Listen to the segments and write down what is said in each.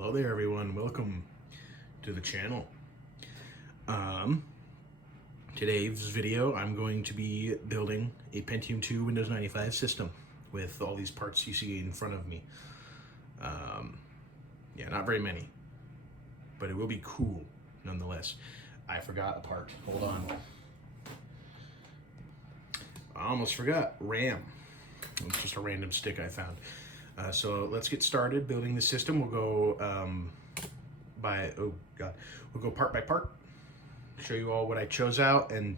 Hello there everyone, welcome to the channel. Today's video I'm going to be building a Pentium II Windows 95 system with all these parts you see in front of me. Yeah, not very many, but it will be cool nonetheless. I forgot a part, hold on. I almost forgot RAM. It's just a random stick I found. So let's get started building the system. We'll go we'll go part by part, show you all what I chose out and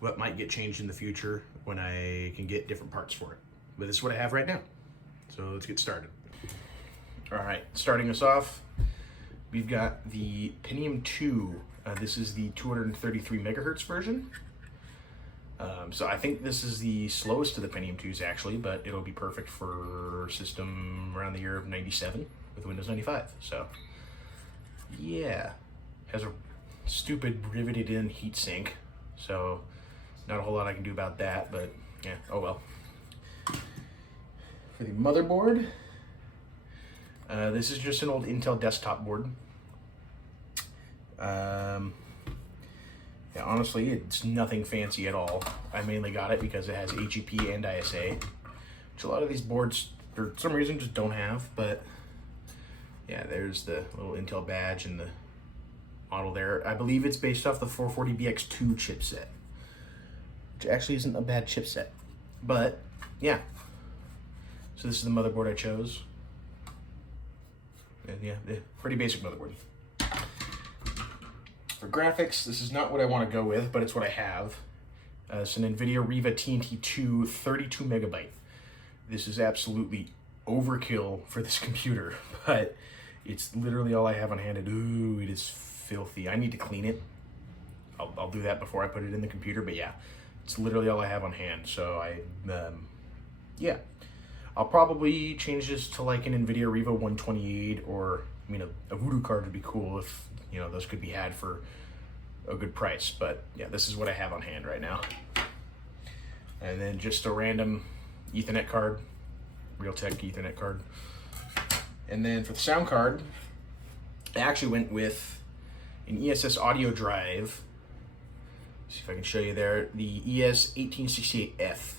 what might get changed in the future when I can get different parts for it. But this is what I have right now. So let's get started. All right, starting us off, we've got the Pentium II. This is the 233 megahertz version. So I think this is the slowest of the Pentium IIs actually, but it'll be perfect for system around the year of 97 with Windows 95. So yeah, has a stupid riveted in heatsink, so not a whole lot I can do about that, but yeah, oh well. For the motherboard, this is just an old Intel desktop board. Yeah, honestly, it's nothing fancy at all. I mainly got it because it has HEP and ISA, which a lot of these boards, for some reason, just don't have. But yeah, there's the little Intel badge and the model there. I believe it's based off the 440BX2 chipset, which actually isn't a bad chipset. But yeah, so this is the motherboard I chose. And yeah, pretty basic motherboard. For graphics, this is not what I want to go with, but it's what I have. It's an NVIDIA Riva TNT2 32 megabyte. This is absolutely overkill for this computer, but it's literally all I have on hand. And ooh, it is filthy. I need to clean it. I'll do that before I put it in the computer, but yeah, it's literally all I have on hand. So yeah, I'll probably change this to like an NVIDIA Riva 128, or I mean a Voodoo card would be cool if, you know, those could be had for a good price. But yeah, this is what I have on hand right now. And then just a random Ethernet card, Realtek Ethernet card. And then for the sound card, I actually went with an ESS audio drive. See if I can show you there, the ES1868F.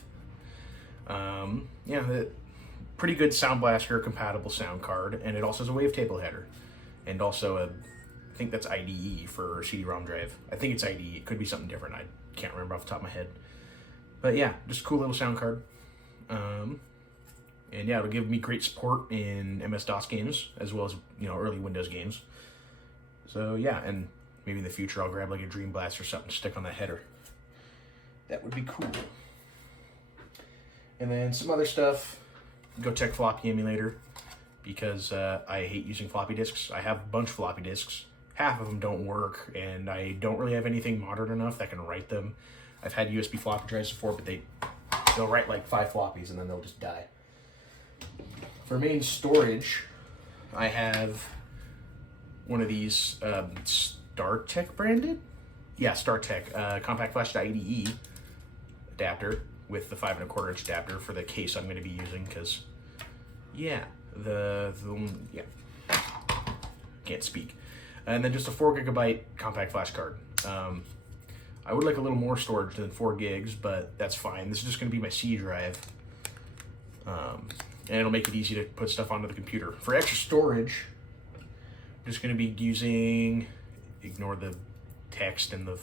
Yeah, the pretty good Sound Blaster compatible sound card, and it also has a wavetable header, and also I think that's IDE for CD-ROM drive. I think it's IDE. It could be something different. I can't remember off the top of my head. But yeah, just a cool little sound card. And yeah, it'll give me great support in MS-DOS games, as well as, you know, early Windows games. So yeah, and maybe in the future I'll grab like a Dream Blast or something to stick on that header. That would be cool. And then some other stuff. GoTech floppy emulator, because I hate using floppy disks. I have a bunch of floppy disks. Half of them don't work, and I don't really have anything modern enough that can write them. I've had USB floppy drives before, but they'll write like 5 floppies and then they'll just die. For main storage, I have one of these StarTech branded? Yeah, StarTech Compact Flash to IDE adapter with the 5 1/4 inch adapter for the case I'm going to be using, because yeah, yeah, can't speak. And then just a 4 gigabyte compact flash card. I would like a little more storage than 4 gigs, but that's fine. This is just going to be my C drive, and it'll make it easy to put stuff onto the computer. For extra storage, I'm just going to be using, ignore the text and the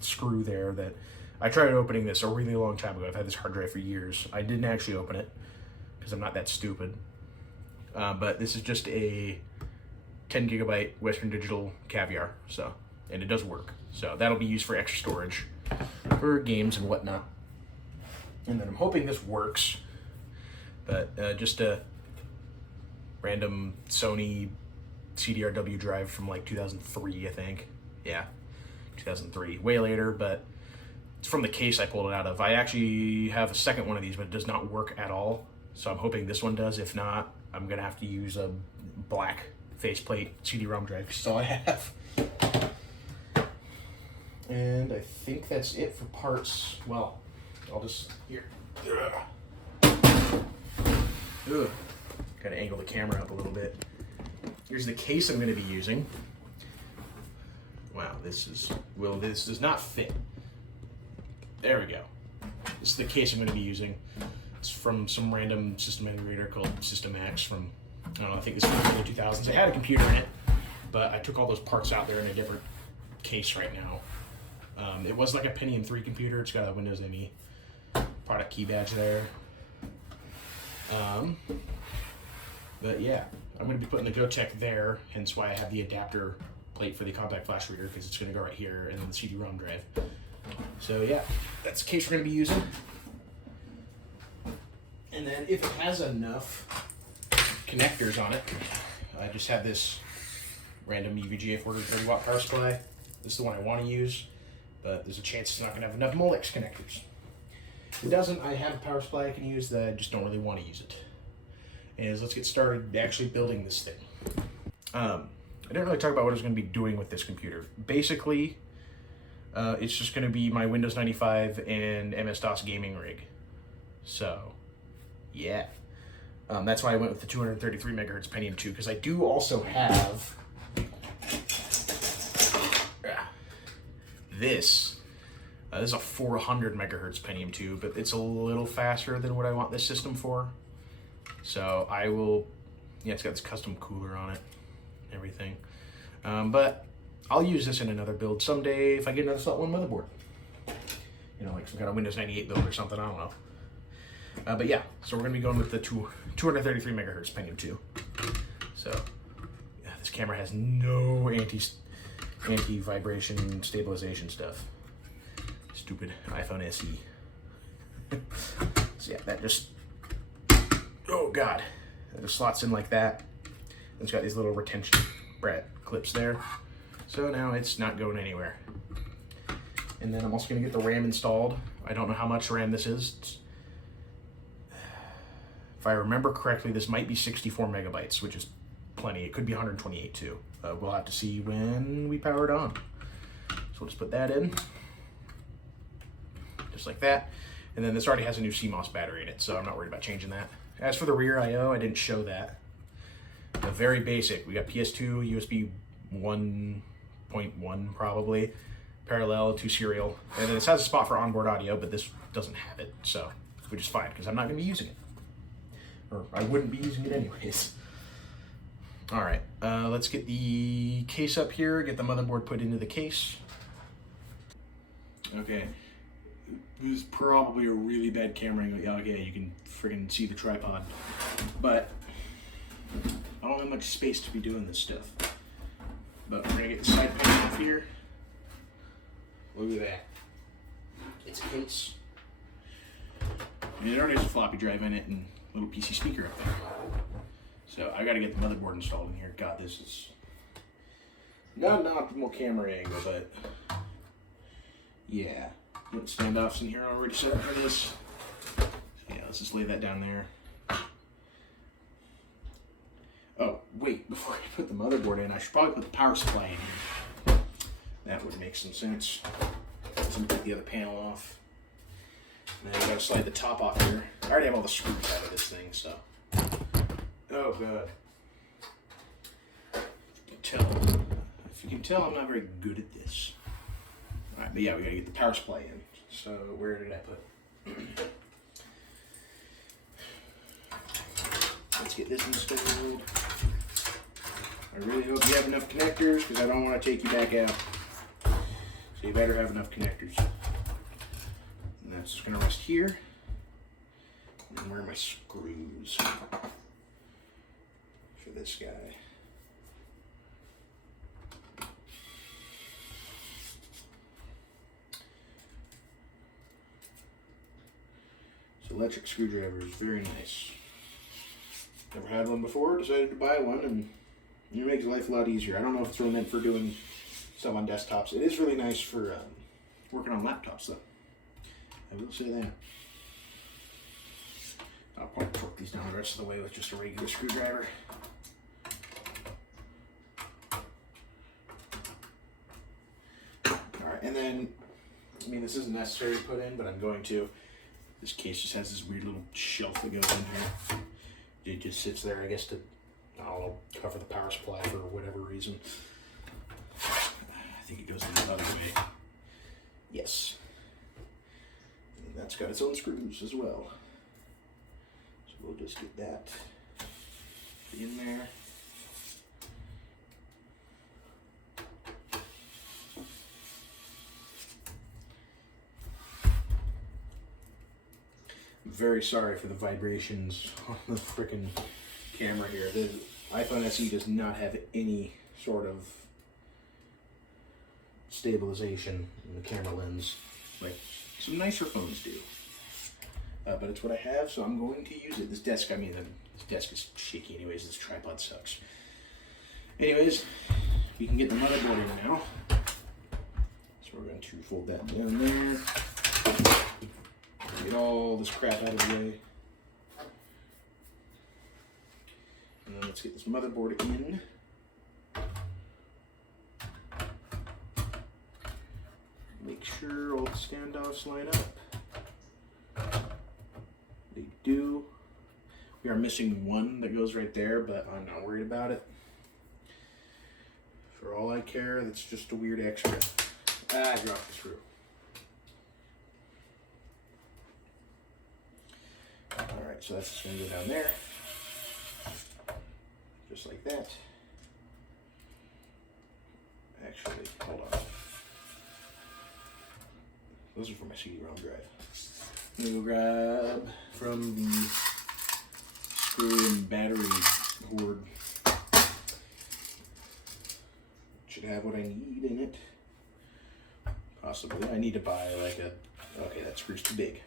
screw there, that I tried opening this a really long time ago. I've had this hard drive for years. I didn't actually open it because I'm not that stupid. But this is just a 10 gigabyte Western Digital Caviar, so, and it does work. So that'll be used for extra storage for games and whatnot. And then I'm hoping this works, but just a random Sony CDRW drive from like 2003, I think. Yeah, 2003, way later, but it's from the case I pulled it out of. I actually have a second one of these, but it does not work at all. So I'm hoping this one does. If not, I'm gonna have to use a black faceplate CD-ROM drive, because that's all I have. And I think that's it for parts. Well, I'll just, here. Ugh. Gotta angle the camera up a little bit. Here's the case I'm going to be using. Wow, this does not fit. There we go. This is the case I'm going to be using. It's from some random system integrator called System X from, I don't know, I think this was in the 2000s. It had a computer in it, but I took all those parts out there in a different case right now. It was like a Pentium II computer. It's got a Windows ME product key badge there. But yeah, I'm going to be putting the GoTech there, hence why I have the adapter plate for the compact flash reader, because it's going to go right here, and then the CD-ROM drive. So yeah, that's the case we're going to be using. And then if it has enough connectors on it, I just have this random EVGA 430 watt power supply. This is the one I want to use, but there's a chance it's not going to have enough Molex connectors. If it doesn't, I have a power supply I can use that I just don't really want to use it. And let's get started actually building this thing. I didn't really talk about what I was going to be doing with this computer. Basically, it's just going to be my Windows 95 and MS-DOS gaming rig. So, yeah. That's why I went with the 233 megahertz Pentium II, because I do also have this. This is a 400 megahertz Pentium II, but it's a little faster than what I want this system for. So I will, yeah, it's got this custom cooler on it, everything. But I'll use this in another build someday if I get another slot one motherboard. You know, like some kind of Windows 98 build or something, I don't know. But yeah, so we're gonna be going with the 233 megahertz Pentium II. So yeah, this camera has no anti-vibration stabilization stuff. Stupid iPhone SE. So yeah, that just, oh god, it just slots in like that. It's got these little retention clips there. So now it's not going anywhere. And then I'm also gonna get the RAM installed. I don't know how much RAM this is. If I remember correctly, this might be 64 megabytes, which is plenty. It could be 128 too. We'll have to see when we power it on. So we'll just put that in. Just like that. And then this already has a new CMOS battery in it, so I'm not worried about changing that. As for the rear I/O, I didn't show that. Very basic. We got PS2, USB 1.1 probably, parallel to serial. And then this has a spot for onboard audio, but this doesn't have it, so which is fine, because I'm not going to be using it. Or I wouldn't be using it anyways. Alright, let's get the case up here, get the motherboard put into the case. Okay. This is probably a really bad camera angle. Yeah, okay, you can friggin' see the tripod. But I don't have much space to be doing this stuff. But we're gonna get the side panel off here. Look at that. It's a case. And it already has a floppy drive in it and a little PC speaker up there. So I gotta get the motherboard installed in here. God, this is not an optimal camera angle, but yeah. Put standoffs in here already set up for this. So yeah, let's just lay that down there. Oh, wait, before I put the motherboard in, I should probably put the power supply in here. That would make some sense. So I'm gonna take the other panel off. And then I gotta slide the top off here. I already have all the screws out of this thing, so. Oh god. If you can tell, I'm not very good at this. Alright, but yeah, we gotta get the power supply in. So where did I put? Let's get this installed. I really hope you have enough connectors, because I don't want to take you back out. So you better have enough connectors. And that's just gonna rest here. And then where are my screws for this guy? Electric screwdriver is very nice. Never had one before, decided to buy one, and it makes life a lot easier. I don't know if it's really meant for doing stuff on desktops. It is really nice for working on laptops, though. I will say that. I'll probably torque these down the rest of the way with just a regular screwdriver. Alright, and then, I mean, this isn't necessary to put in, but I'm going to. This case just has this weird little shelf that goes in here. It just sits there, I guess, to I don't know, cover the power supply for whatever reason. I think it goes in the other way. Yes. And that's got its own screws as well. So we'll just get that in there. I'm very sorry for the vibrations on the freaking camera here. The iPhone SE does not have any sort of stabilization in the camera lens like some nicer phones do. But it's what I have, so I'm going to use it. This desk, this desk is shaky anyways. This tripod sucks. Anyways, we can get the motherboard in now. So we're going to fold that down there. Get all this crap out of the way. And then let's get this motherboard in. Make sure all the standoffs line up. They do. We are missing one that goes right there, but I'm not worried about it. For all I care, that's just a weird extra. I dropped the screw. Alright, so that's just going to go down there. Just like that. Actually, hold on. Those are for my CD-ROM drive. I'm going to go grab from the screw and battery board. Should have what I need in it. Possibly. I need to buy like a... Okay, that screw's too big.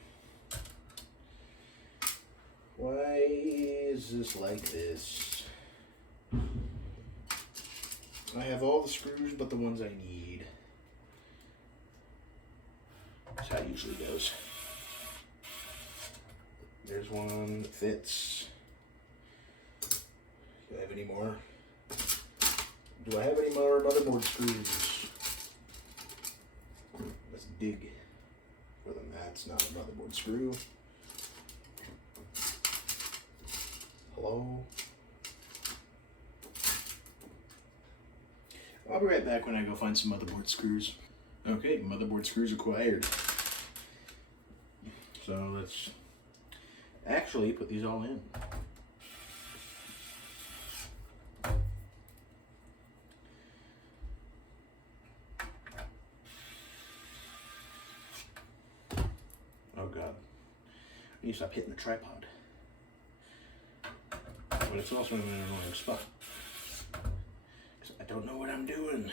Why is this like this? I have all the screws but the ones I need. That's how it usually goes. There's one that fits. Do I have any more? Do I have any more motherboard screws? Let's dig for them. That's not a motherboard screw. Hello? I'll be right back when I go find some motherboard screws. Okay, motherboard screws acquired. So let's actually put these all in. Oh God. I need to stop hitting the tripod. But it's also in an annoying spot. Because I don't know what I'm doing.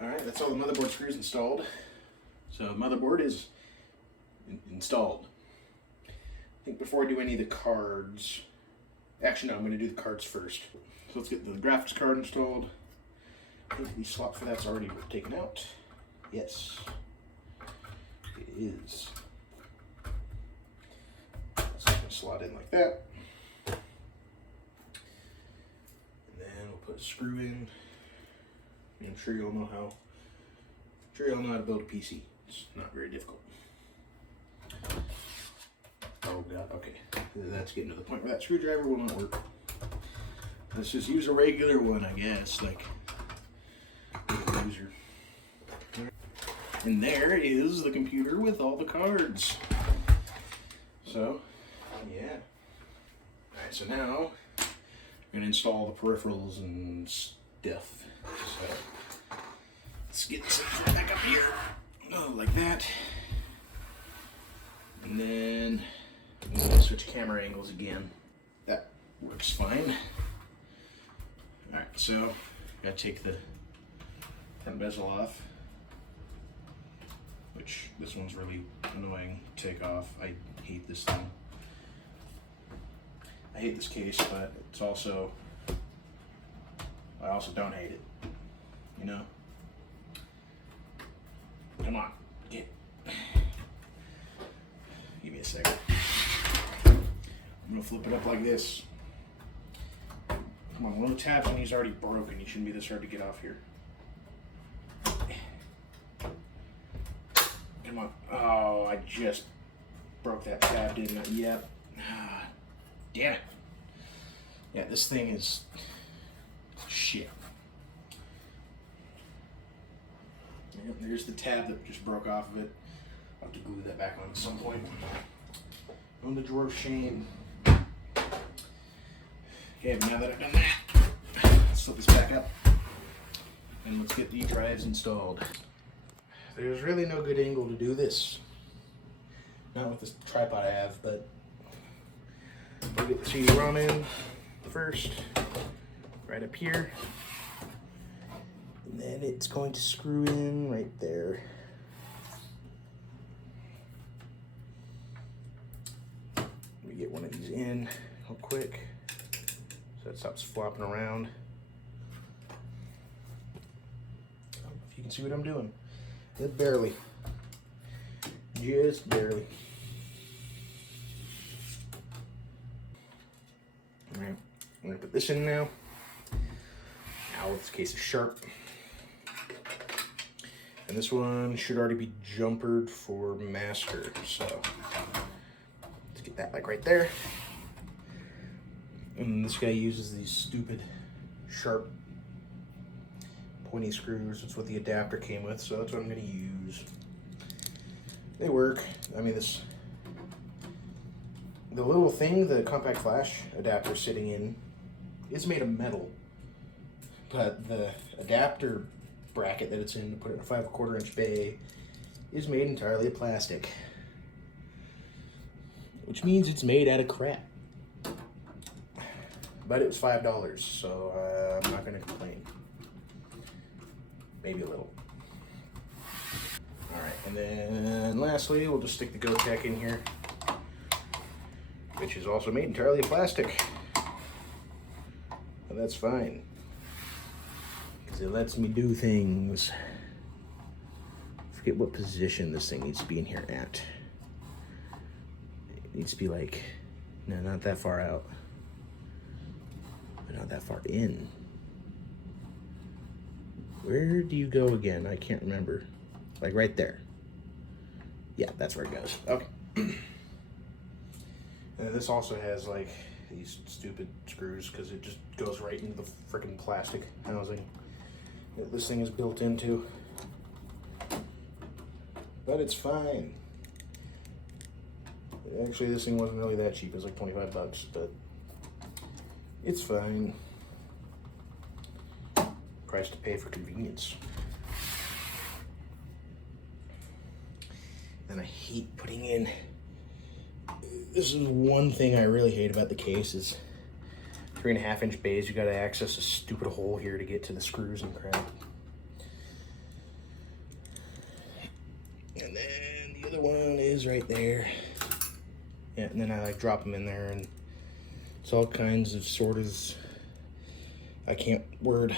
Alright, that's all the motherboard screws installed. So motherboard is installed. I think before I do any of the cards, actually no, I'm going to do the cards first. So let's get the graphics card installed. I think the slot for that's already taken out. Yes, it is. So it's going to slot in like that. And then we'll put a screw in. I'm sure you all know how. I'm sure you all know how to build a PC. It's not very difficult. Oh God, okay. That's getting to the point where that screwdriver will not work. Let's just use a regular one, I guess, like a user. And there is the computer with all the cards. So, yeah. Alright, so now I'm gonna install the peripherals and stuff. So let's get this back up here. Oh, like that. And then I'm going to switch camera angles again. That works fine. Alright, so gotta take the front bezel off, which this one's really annoying to take off. I hate this thing. I hate this case, but it's also, I also don't hate it. You know? Come on, get. Give me a second. I'm gonna flip it up like this. Come on, one tap and he's already broken. He shouldn't be this hard to get off here. Come on. Oh, I just broke that tab, didn't I? Yep. Damn it. Yeah, this thing is shit. Yep, there's the tab that just broke off of it. I'll have to glue that back on at some point. On the drawer of shame. Okay, now that I've done that, let's flip this back up and let's get the drives installed. There's really no good angle to do this. Not with this tripod I have, but we'll get the CD-ROM in first, right up here. And then it's going to screw in right there. Let me get one of these in real quick so it stops flopping around. I don't know if you can see what I'm doing. Just barely. Just barely. Alright, I'm going to put this in now. Now this case is sharp. And this one should already be jumpered for master, so let's get that like right there. And this guy uses these stupid sharp pointy screws. That's what the adapter came with, so that's what I'm going to use. They work. I mean, the little thing, the compact flash adapter sitting in, is made of metal, but the adapter bracket that it's in to put it in a 5¼ inch bay is made entirely of plastic, which means it's made out of crap. But it was $5, so I'm not going to complain. Maybe a little. Alright, and then lastly, we'll just stick the GoTech in here, which is also made entirely of plastic. And that's fine, because it lets me do things. I forget what position this thing needs to be in here at. It needs to be like, no, not that far out, but not that far in. Where do you go again? I can't remember. Like right there. Yeah, that's where it goes. Okay. And this also has like these stupid screws because it just goes right into the freaking plastic housing that this thing is built into. But it's fine. Actually, this thing wasn't really that cheap. It was like 25 bucks, but it's fine. Price to pay for convenience. And I hate putting in, this is one thing I really hate about the case is 3.5 inch bays. You gotta access a stupid hole here to get to the screws and crap. And then the other one is right there. Yeah, and then I like drop them in there, and it's all kinds of sort of, I can't word,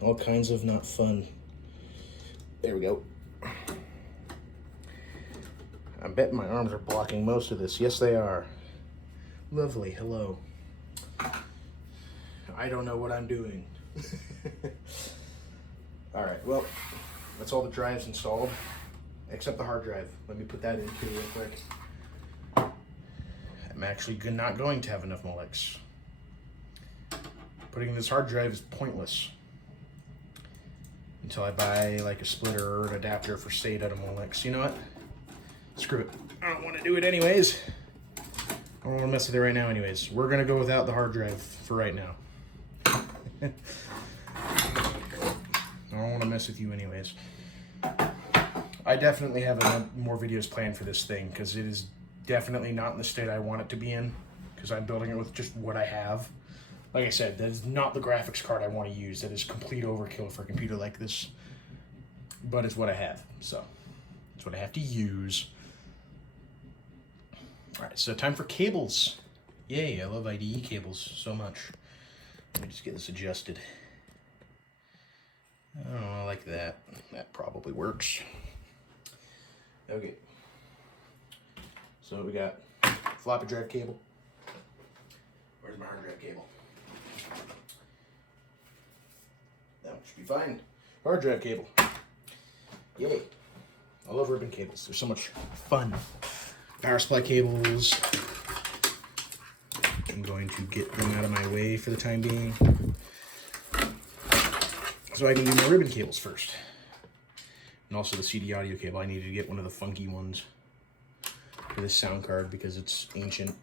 all kinds of not fun. There we go. I bet my arms are blocking most of this. Yes, they are. Lovely, hello. I don't know what I'm doing. All right, well, that's all the drives installed, except the hard drive. Let me put that in too real quick. I'm actually not going to have enough Molex. Putting in this hard drive is pointless until I buy like a splitter or an adapter for SATA to Molex. You know what? Screw it. I don't want to do it anyways. I don't want to mess with it right now anyways. We're going to go without the hard drive for right now. I don't want to mess with you anyways. I definitely have more videos planned for this thing because it is definitely not in the state I want it to be in, because I'm building it with just what I have. Like I said, that is not the graphics card I want to use. That is complete overkill for a computer like this. But it's what I have, so it's what I have to use. Alright, so time for cables. Yay, I love IDE cables so much. Let me just get this adjusted. Oh, I like that. That probably works. Okay. So we got floppy drive cable. Where's my hard drive cable? That should be fine. Hard drive cable. Yay. I love ribbon cables. They're so much fun. Power supply cables. I'm going to get them out of my way for the time being, so I can do my ribbon cables first. And also the CD audio cable. I needed to get one of the funky ones for this sound card because it's ancient.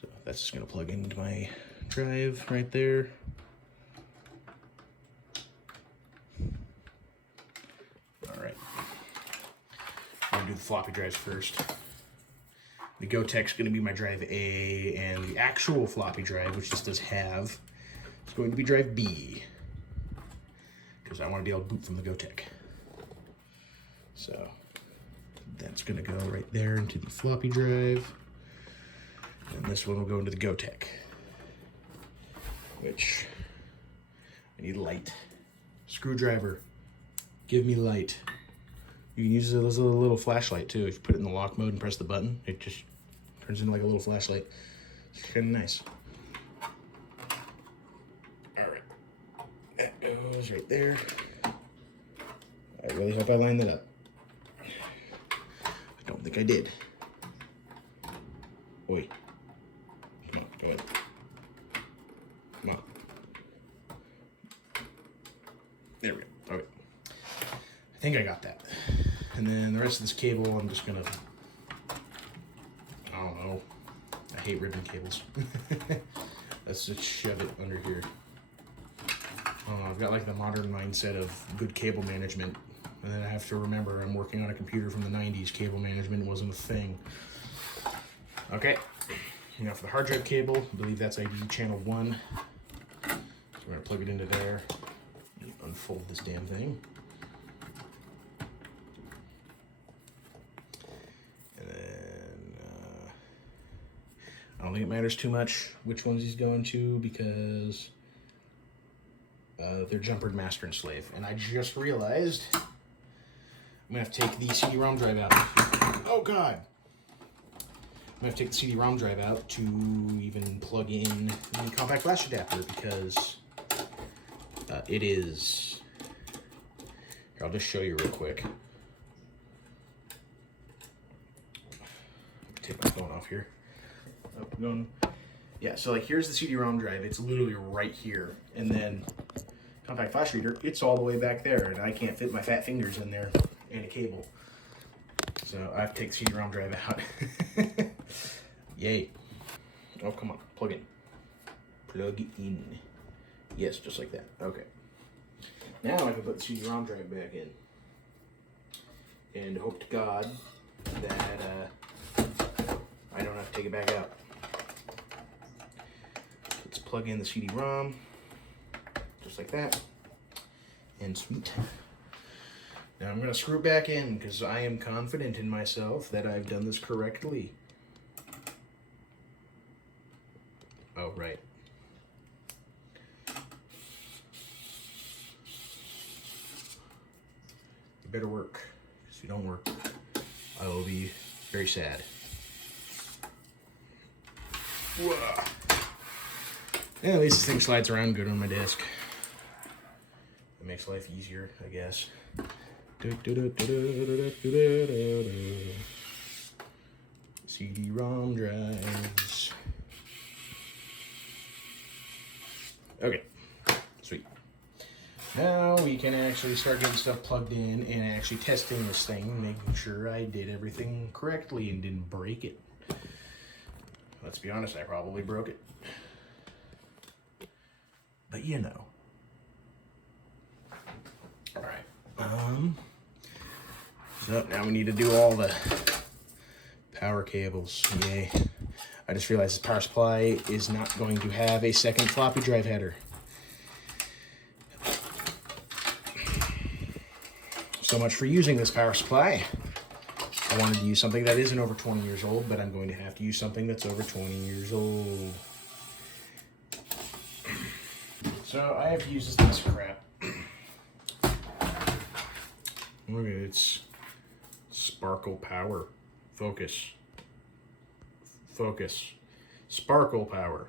So that's just going to plug into my drive right there. All right. I'm going to do the floppy drives first. The GoTech's going to be my drive A, and the actual floppy drive, which this does have, is going to be drive B, because I want to be able to boot from the GoTech. So that's going to go right there into the floppy drive, and this one will go into the GoTech, which I need light. Screwdriver, give me light. You can use it as a little flashlight too. If you put it in the lock mode and press the button, it just turns into like a little flashlight. It's kind of nice. All right, that goes right there. I really hope I lined that up. I don't think I did. Oi. Come on, go ahead. Come on. There we go. Okay. I think I got that. And then the rest of this cable, I'm just gonna, I don't know. I hate ribbon cables. Let's just shove it under here. I've got like the modern mindset of good cable management. And then I have to remember I'm working on a computer from the 90s. Cable management wasn't a thing. Okay. Now for the hard drive cable, I believe that's ID channel 1. So we're gonna plug it into there. Unfold this damn thing. And then I don't think it matters too much which ones he's going to, because they're jumpered master and slave. And I just realized I'm gonna have to take the CD-ROM drive out. Oh God! I'm gonna have to take the CD-ROM drive out to even plug in the compact flash adapter, because it is. Here, I'll just show you real quick. Take my phone off here. Oh, going. Yeah, so like here's the CD-ROM drive. It's literally right here, and then compact flash reader. It's all the way back there, and I can't fit my fat fingers in there and a cable. So I have to take the CD-ROM drive out. Yay! Oh, come on, plug in. Plug in. Yes, just like that. Okay. Now I can put the CD-ROM drive back in, and hope to God that I don't have to take it back out. Let's plug in the CD-ROM, just like that, and sweet. Now I'm going to screw it back in, because I am confident in myself that I've done this correctly. Oh, right. You better work, because if you don't work, I will be very sad. Whoa. Yeah, at least this thing slides around good on my desk. It makes life easier, I guess. CD-ROM drives. Okay, sweet. Now we can actually start getting stuff plugged in and actually testing this thing, making sure I did everything correctly and didn't break it. Let's be honest, I probably broke it. But you know. Alright. So now we need to do all the power cables. Yay. I just realized this power supply is not going to have a second floppy drive header. So much for using this power supply. I wanted to use something that isn't over 20 years old, but I'm going to have to use something that's over 20 years old. So I have to use this piece of crap. Look at it, it's Sparkle Power. Focus. Focus. Sparkle Power.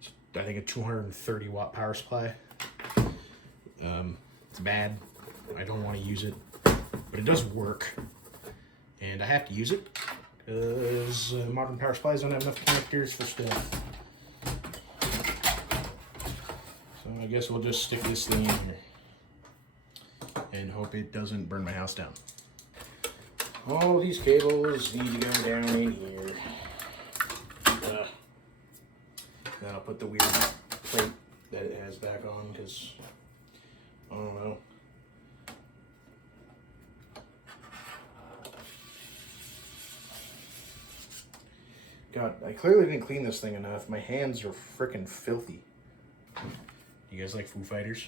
It's, I think, a 230 watt power supply. It's bad. I don't want to use it, but it does work. And I have to use it because modern power supplies don't have enough connectors for stuff. So I guess we'll just stick this thing in here and hope it doesn't burn my house down. All these cables need to go down in here. Then I'll put the weird plate that it has back on because I don't know. God, I clearly didn't clean this thing enough. My hands are freaking filthy. You guys like Foo Fighters?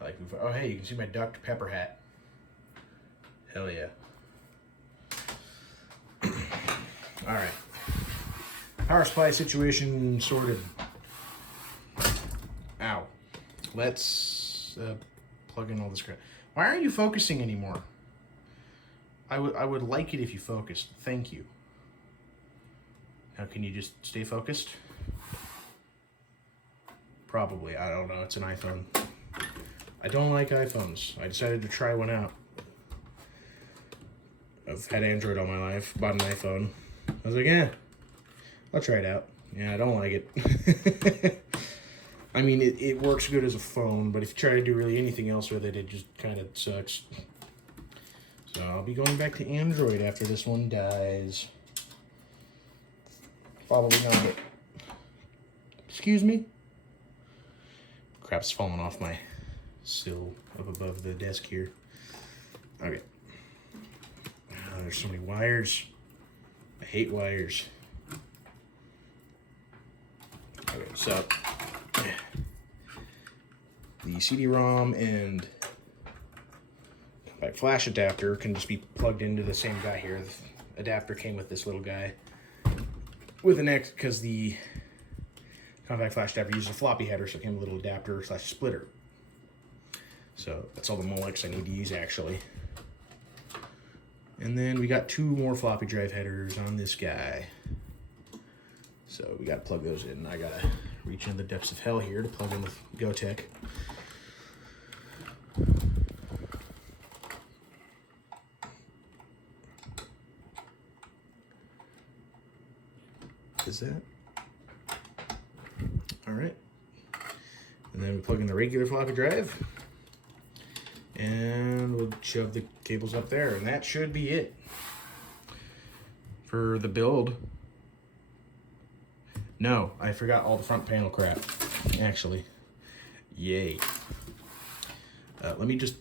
I like Foo Fighters. Oh, hey, you can see my Dr. Pepper hat. Hell yeah. All right. Power supply situation sorted. Ow. Let's plug in all this crap. Why aren't you focusing anymore? I would like it if you focused. Thank you. Now, can you just stay focused? Probably. I don't know. It's an iPhone. I don't like iPhones. I decided to try one out. I've had Android all my life. Bought an iPhone. I was like, yeah, I'll try it out. Yeah, I don't like it. I mean, it works good as a phone, but if you try to do really anything else with it, it just kind of sucks. So I'll be going back to Android after this one dies. Probably not. Excuse me? Crap's falling off my sill up above the desk here. Okay. There's so many wires. I hate wires. Okay, so the CD-ROM and compact flash adapter can just be plugged into the same guy here. The adapter came with this little guy with an X because the compact flash adapter uses a floppy header, so it came with a little adapter / splitter. So that's all the molex I need to use actually. And then we got 2 more floppy drive headers on this guy. So we gotta plug those in. I gotta reach into the depths of hell here to plug in the GoTech. Is that? All right. And then we plug in the regular floppy drive. And we'll shove the cables up there, and that should be it for the build. No, I forgot all the front panel crap, actually. Yay. Let me just...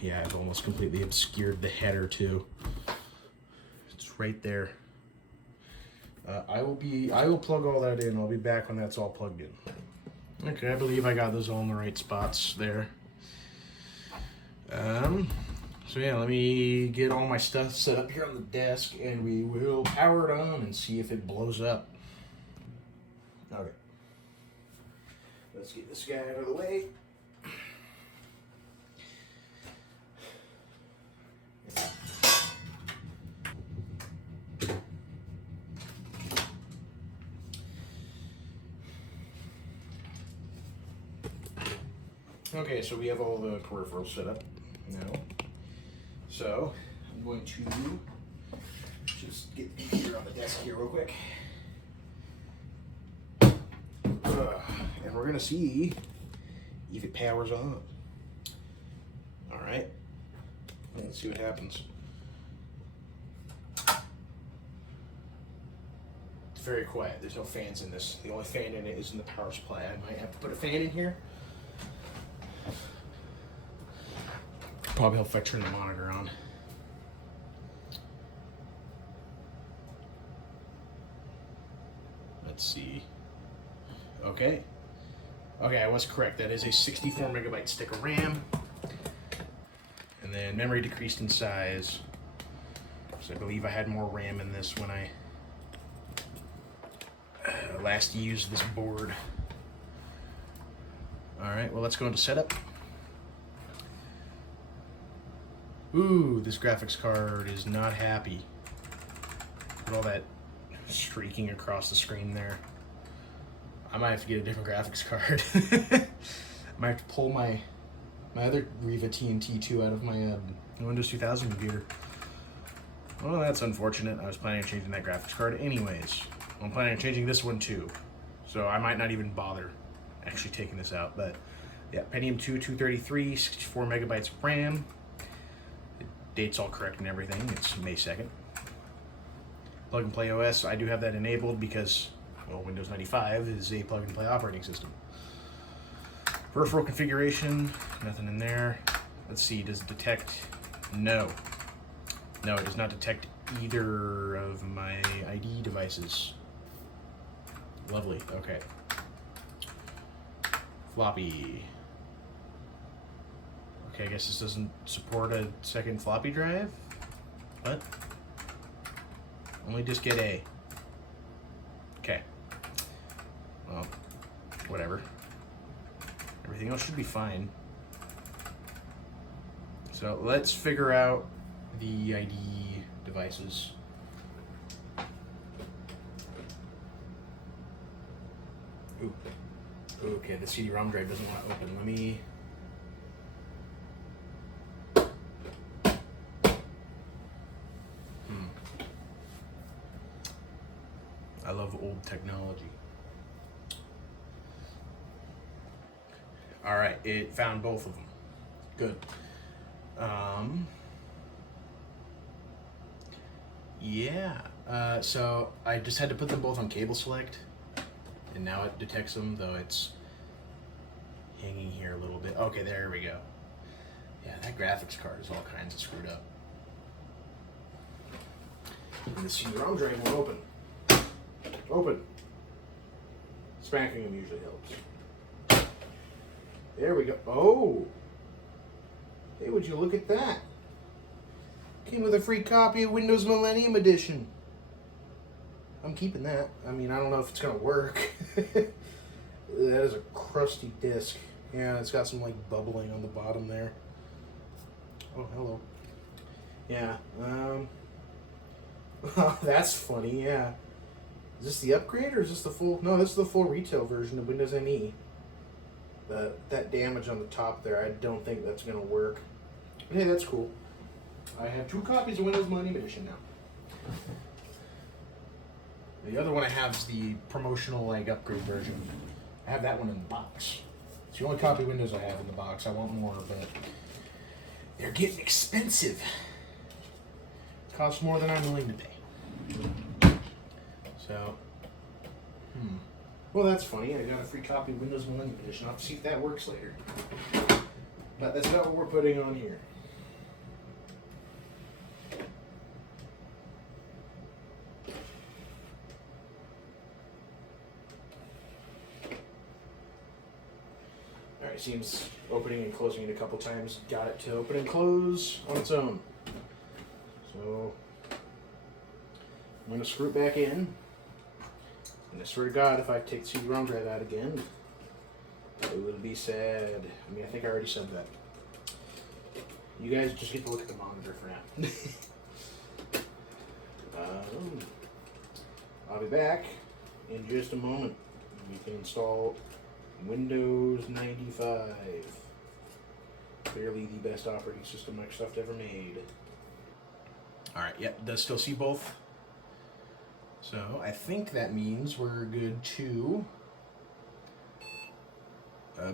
Yeah, I've almost completely obscured the header, too. It's right there. I will plug all that in. I'll be back when that's all plugged in. Okay, I believe I got those all in the right spots there. So yeah, let me get all my stuff set up here on the desk and we will power it on and see if it blows up. Okay. Let's get this guy out of the way. Okay, so we have all the peripherals set up now. So I'm going to just get here on the desk here real quick. And we're gonna see if it powers on. All right, let's see what happens. It's very quiet. There's no fans in this. The only fan in it is in the power supply. I might have to put a fan in here. Probably help if I turn the monitor on. Let's see. Okay. Okay, I was correct. That is a 64 megabyte stick of RAM. And then memory decreased in size. So I believe I had more RAM in this when I last used this board. All right, well, let's go into setup. Ooh, this graphics card is not happy. Look at all that streaking across the screen there. I might have to get a different graphics card. I might have to pull my other Riva TNT 2 out of my Windows 2000 computer. Well, that's unfortunate. I was planning on changing that graphics card anyways. I'm planning on changing this one too. So I might not even bother actually taking this out. But yeah, Pentium II 233, 64 megabytes of RAM. The date's all correct and everything. It's May 2nd. Plug and play OS, I do have that enabled because, well, Windows 95 is a plug and play operating system. Peripheral configuration, nothing in there. Let's see, does it detect? No. No, it does not detect either of my ID devices. Lovely, okay. Floppy. Okay, I guess this doesn't support a second floppy drive. What? Only diskette A. Okay. Well, whatever. Everything else should be fine. So let's figure out the ID devices. Ooh. Okay, the CD-ROM drive doesn't want to open. Let me... I love old technology. All right, it found both of them. Good. Yeah, so I just had to put them both on cable select, and now it detects them, though it's hanging here a little bit. Okay, there we go. Yeah, that graphics card is all kinds of screwed up. And the CD-ROM drive will open. Open. Smacking them usually helps. There we go. Oh! Hey, would you look at that? Came with a free copy of Windows Millennium Edition. I'm keeping that. I mean, I don't know if it's gonna work. That is a crusty disc. Yeah, it's got some like bubbling on the bottom there. Oh, hello. Yeah. That's funny. Yeah. Is this the upgrade or is this the full? No, this is the full retail version of Windows ME. That damage on the top there, I don't think that's gonna work. But hey, that's cool. I have 2 copies of Windows Millennium Edition now. The other one I have is the promotional like upgrade version. I have that one in the box. It's the only copy of Windows I have in the box. I want more, but they're getting expensive. It costs more than I'm willing to pay. So, well, that's funny. I got a free copy of Windows Millennium Edition. I'll have to see if that works later. But that's not what we're putting on here. Alright, seems opening and closing it a couple times. Got it to open and close on its own. So, I'm going to screw it back in. And I swear to God, if I take the CD-ROM drive out again, it will be sad. I mean, I think I already said that. You guys just get to look at the monitor for now. I'll be back in just a moment. We can install Windows 95. Clearly the best operating system Microsoft ever made. Alright, yep, does still see both. So I think that means we're good to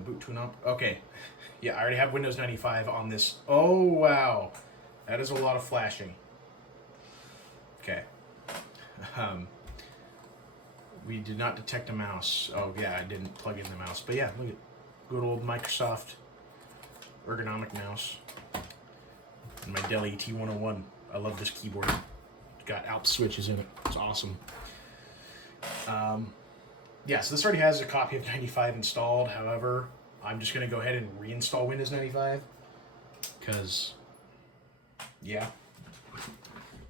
boot to an op. Okay, yeah, I already have Windows 95 on this. Oh wow, that is a lot of flashing. Okay, we did not detect a mouse. Oh yeah, I didn't plug in the mouse, but yeah, look at good old Microsoft ergonomic mouse and my Dell AT101. I love this keyboard. Got Alp switches in it. It's awesome. Yeah, so this already has a copy of 95 installed. However, I'm just going to go ahead and reinstall Windows 95 because, yeah.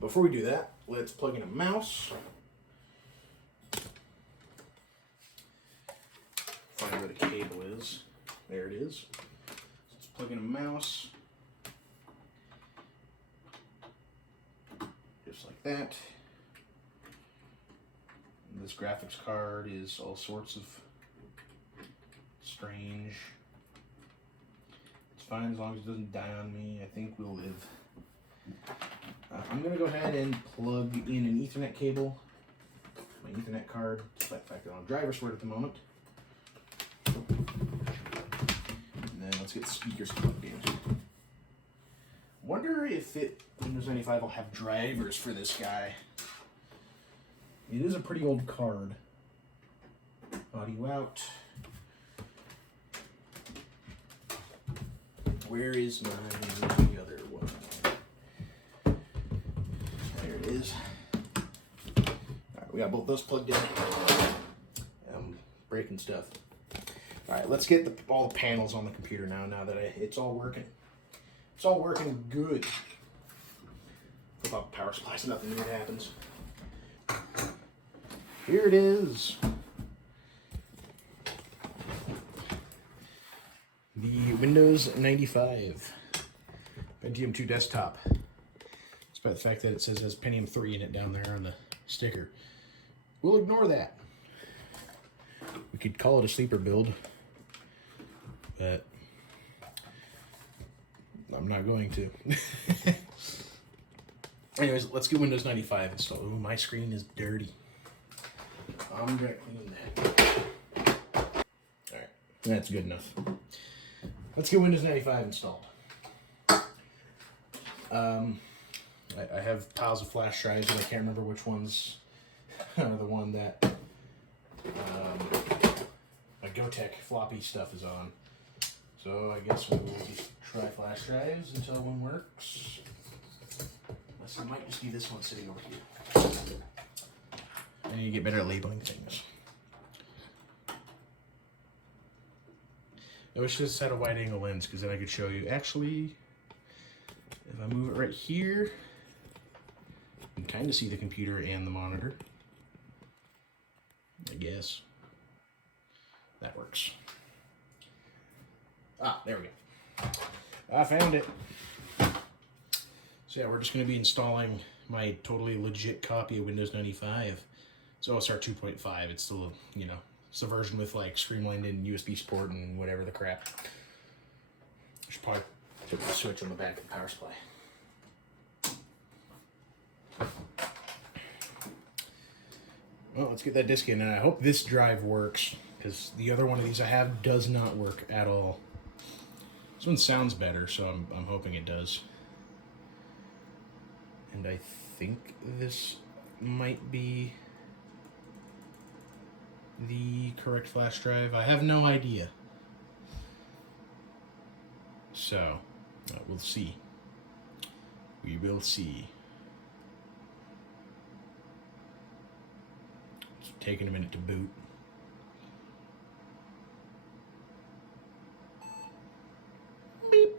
Before we do that, let's plug in a mouse. Find where the cable is. There it is. Let's plug in a mouse. Just like that. And this graphics card is all sorts of strange. It's fine as long as it doesn't die on me. I think we'll live. I'm going to go ahead and plug in an Ethernet cable, my Ethernet card, despite the fact that I'm on driver sword at the moment. And then let's get the speakers plugged in. Wonder if Windows 95 will have drivers for this guy. It is a pretty old card. Audio out. Where is my other one? There it is. Alright, we got both those plugged in. I'm breaking stuff. Alright, let's get all the panels on the computer now that it's all working. It's all working good. Without power supplies, nothing weird happens. Here it is. The Windows 95 Pentium II desktop. Despite the fact that it says it has Pentium III in it down there on the sticker. We'll ignore that. We could call it a sleeper build, but I'm not going to. Anyways, let's get Windows 95 installed. Ooh, my screen is dirty. I'm gonna clean that. Alright, that's good enough. Let's get Windows 95 installed. I have piles of flash drives, and I can't remember which ones are the one that my GoTech floppy stuff is on. So I guess we'll just try flash drives until one works. Unless it might just be this one sitting over here. I need to get better at labeling things. I wish this had a wide angle lens, because then I could show you. Actually, if I move it right here, you can kind of see the computer and the monitor. I guess. That works. Ah, there we go. I found it. So yeah, we're just going to be installing my totally legit copy of Windows 95. It's OSR 2.5. It's still, you know, it's the version with like streamlined in USB support and whatever the crap. I should probably put the switch on the back of the power supply. Well, let's get that disk in, and I hope this drive works, because the other one of these I have does not work at all. This one sounds better, so I'm hoping it does. And I think this might be the correct flash drive. I have no idea. So, we'll see. We will see. It's taking a minute to boot. Beep.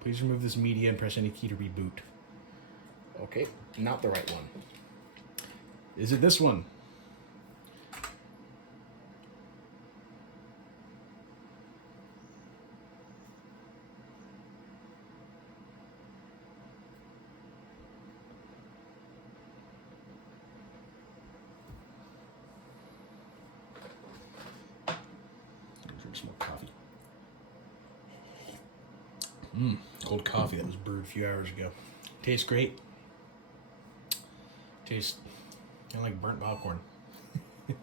Please remove this media and press any key to reboot. Okay, not the right one. Is it this one? Drink some more coffee. Cold coffee that was brewed a few hours ago. Tastes great. Tastes kind of like burnt popcorn.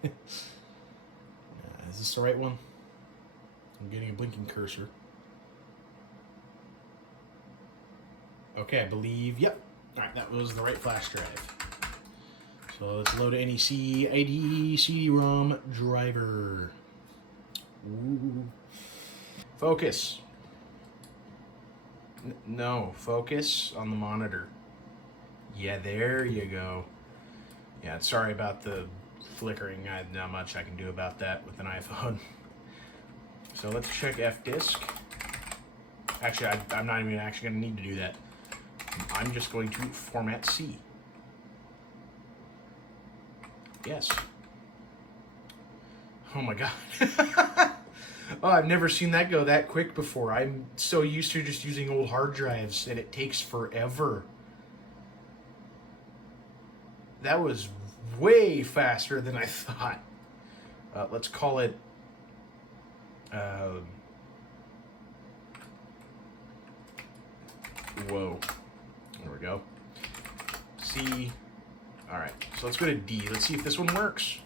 Is this the right one? I'm getting a blinking cursor. Okay, I believe, yep. Alright, that was the right flash drive. So let's load NEC ID CD-ROM driver. Ooh. Focus. No, focus on the monitor. Yeah, there you go. Yeah, sorry about the flickering. Not much I can do about that with an iPhone. So let's check F-disk. Actually, I'm not even actually going to need to do that. I'm just going to format C. Yes. Oh my god. Oh, I've never seen that go that quick before. I'm so used to just using old hard drives, and it takes forever. That was way faster than I thought. Let's call it... whoa. There we go. C. All right, so let's go to D. Let's see if this one works.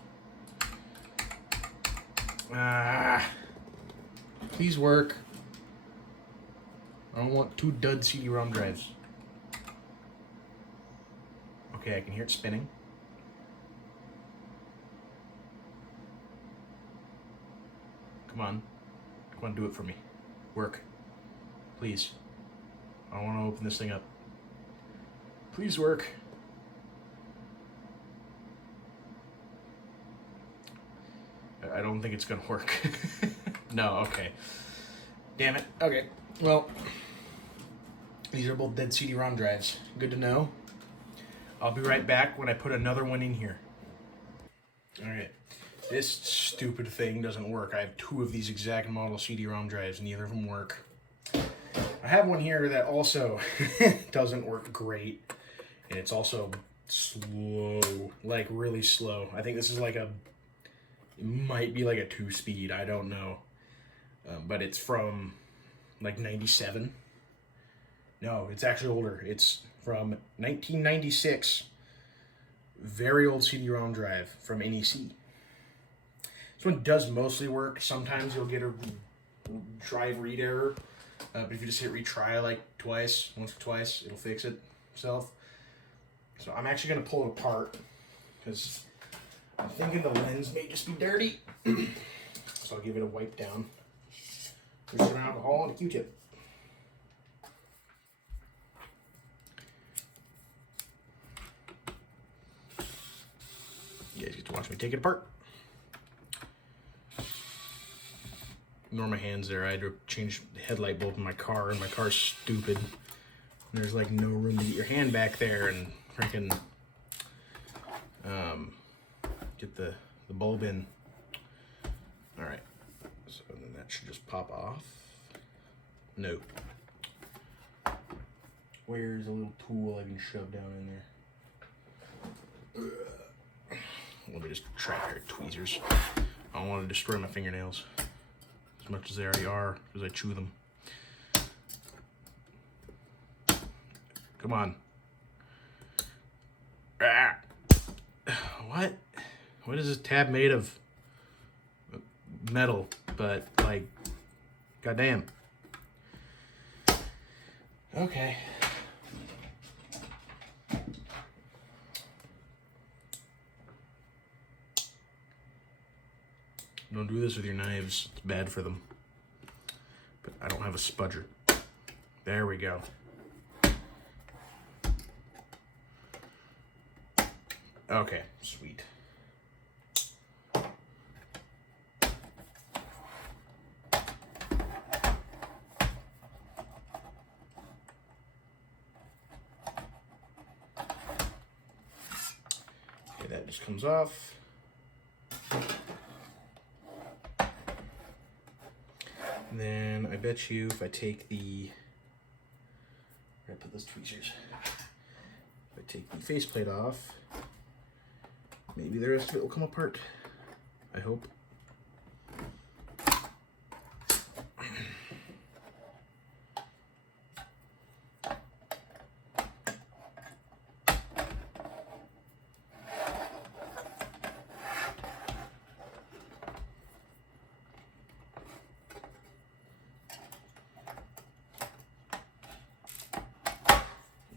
Please work. I don't want 2 dud CD-ROM drives. Okay, I can hear it spinning. Come on. Come on, do it for me. Work. Please. I want to open this thing up. Please work. I don't think it's gonna work. No, okay. Damn it. Okay. Well, these are both dead CD-ROM drives. Good to know. I'll be right back when I put another one in here. Alright. This stupid thing doesn't work. I have 2 of these exact model CD-ROM drives. Neither of them work. I have one here that also doesn't work great. And it's also slow. Like, really slow. I think this is like a... It might be like a 2-speed. I don't know. But it's from, like, 97. No, it's actually older. It's from 1996. Very old CD-ROM drive from NEC. This one does mostly work. Sometimes you'll get a drive read error. But if you just hit retry like twice, once or twice, it'll fix itself. So I'm actually going to pull it apart because I'm thinking the lens may just be dirty. So I'll give it a wipe down. There's some alcohol and a Q-tip. You guys get to watch me take it apart. Ignore my hands there. I had to change the headlight bulb in my car, and my car's stupid. And there's like no room to get your hand back there and freaking get the bulb in. All right, so then that should just pop off. No. Where's a little tool I can shove down in there? Let me just try a pair of tweezers. I don't want to destroy my fingernails as much as they already are because I chew them. Come on. Ah. What? What is this tab made of? Metal, but like, goddamn. Okay. Don't do this with your knives. It's bad for them. But I don't have a spudger. There we go. Okay, sweet. Okay, that just comes off. And then I bet you if I take the, where I put those tweezers, if I take the faceplate off, maybe the rest of it will come apart. I hope.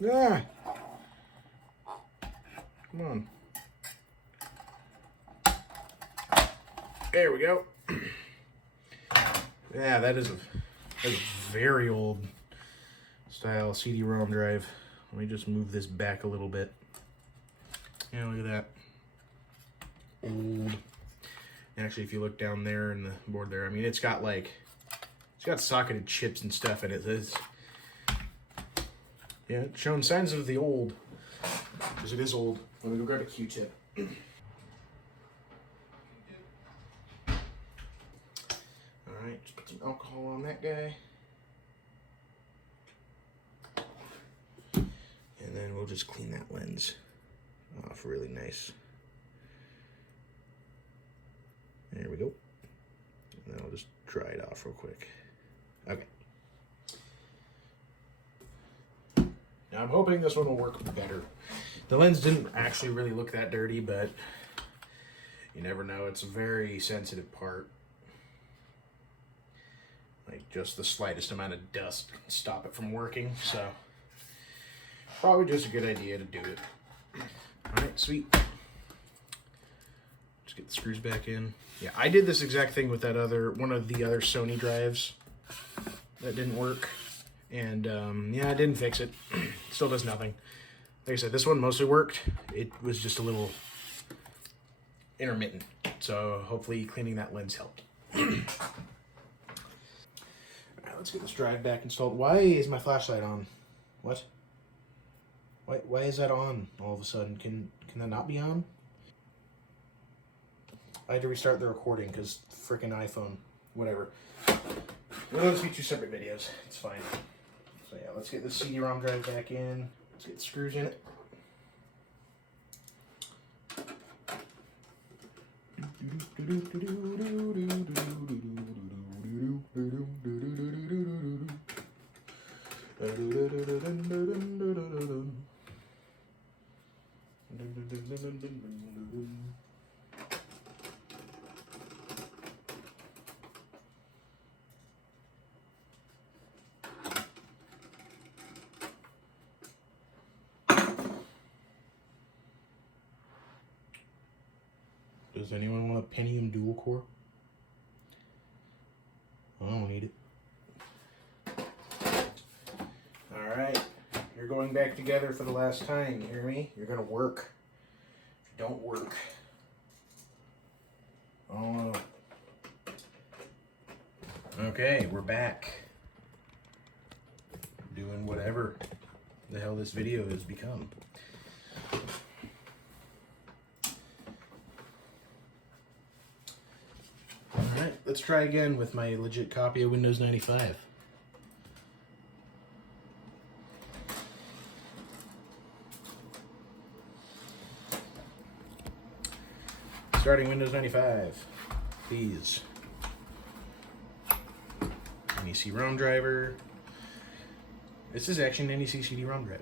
Ah! Come on. There we go. Yeah, that is a very old style CD-ROM drive. Let me just move this back a little bit. Yeah, look at that. Old. And actually, if you look down there in the board there, I mean, it's got socketed chips and stuff in it. Yeah, it's showing signs of the old, because it is old. Let me go grab a Q-tip. Alright, just put some alcohol on that guy. And then we'll just clean that lens off really nice. There we go. And then I'll just dry it off real quick. Okay. Now I'm hoping this one will work better, The lens didn't actually really look that dirty, but you never know. It's a very sensitive part. Like, just the slightest amount of dust can stop it from working, so probably just a good idea to do it. Alright, sweet. Just get the screws back in. Yeah, I did this exact thing with that one of the other Sony drives that didn't work. And yeah, I didn't fix it. Still does nothing. Like I said, this one mostly worked. It was just a little intermittent. So hopefully cleaning that lens helped. Alright, let's get this drive back installed. Why is my flashlight on? What? Why is that on all of a sudden? Can that not be on? I had to restart the recording because freaking iPhone. Whatever. Well, let's be two separate videos. It's fine. So yeah, let's get the CD-ROM drive back in. Let's get the screws in it. Does anyone want a Pentium dual core? I don't need it. Alright, you're going back together for the last time, you hear me? You're gonna work. If you don't work, oh. Okay, we're back. Doing whatever the hell this video has become. Alright, let's try again with my legit copy of Windows 95. Starting Windows 95, please. NEC-ROM driver. This is actually an NEC CD-ROM drive.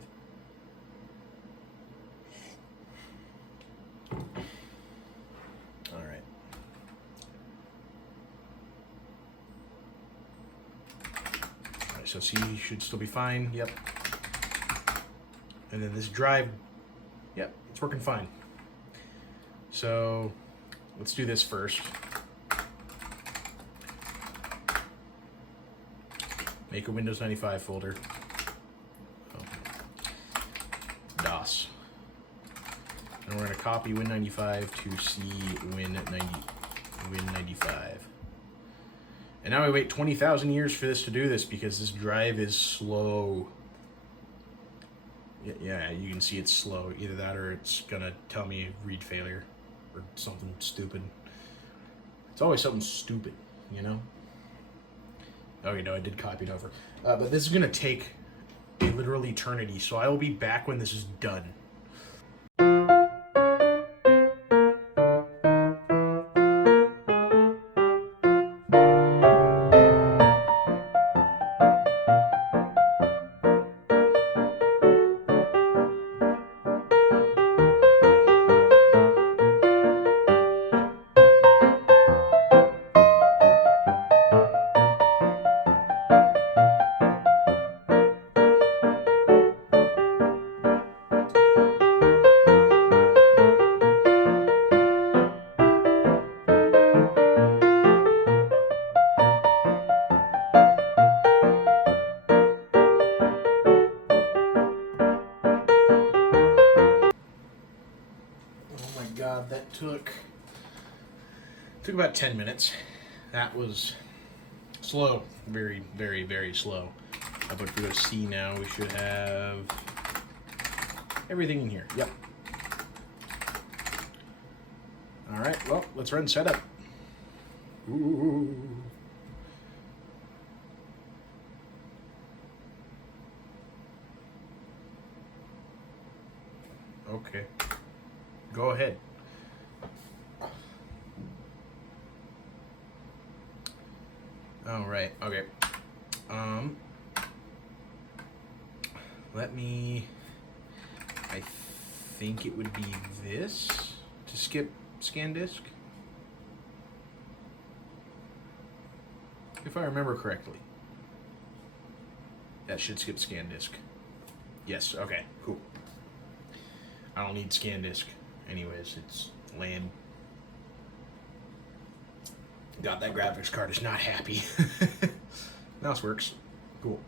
Alright. Alright, so C should still be fine. Yep. And then this drive, yep, it's working fine. So let's do this first. Make a Windows 95 folder. DOS. And we're going to copy Win95 to C Win95. And now we wait 20,000 years for this to do this because this drive is slow. Yeah, you can see it's slow. Either that or it's going to tell me read failure or something stupid. It's always something stupid, you know? Oh, you know, I did copy it over. But this is going to take a literal eternity, so I will be back when this is done. God, that took about 10 minutes. That was slow, very, very, very slow. But if we go to C now, we should have everything in here. Yep. All right, well, let's run setup. Ooh. Okay. Go ahead. All right. Okay. Let me. I think it would be this to skip scan disk. If I remember correctly. That should skip scan disk. Yes, okay, cool. I don't need scan disk. Anyways, it's lame. God, that graphics card is not happy. Mouse works. Cool.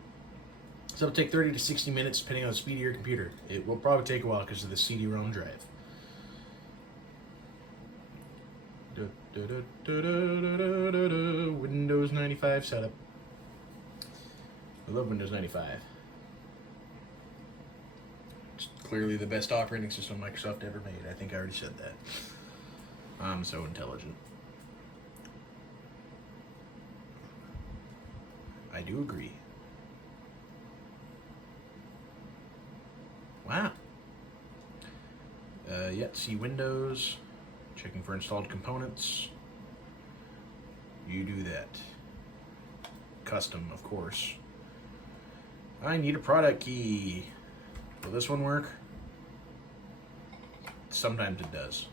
So it'll take 30 to 60 minutes depending on the speed of your computer. It will probably take a while because of the CD-ROM drive. Windows 95 setup. I love Windows 95. It's clearly the best operating system Microsoft ever made. I think I already said that. I'm so intelligent. I do agree. Wow. See Windows. Checking for installed components. You do that. Custom, of course. I need a product key. Will this one work? Sometimes it does.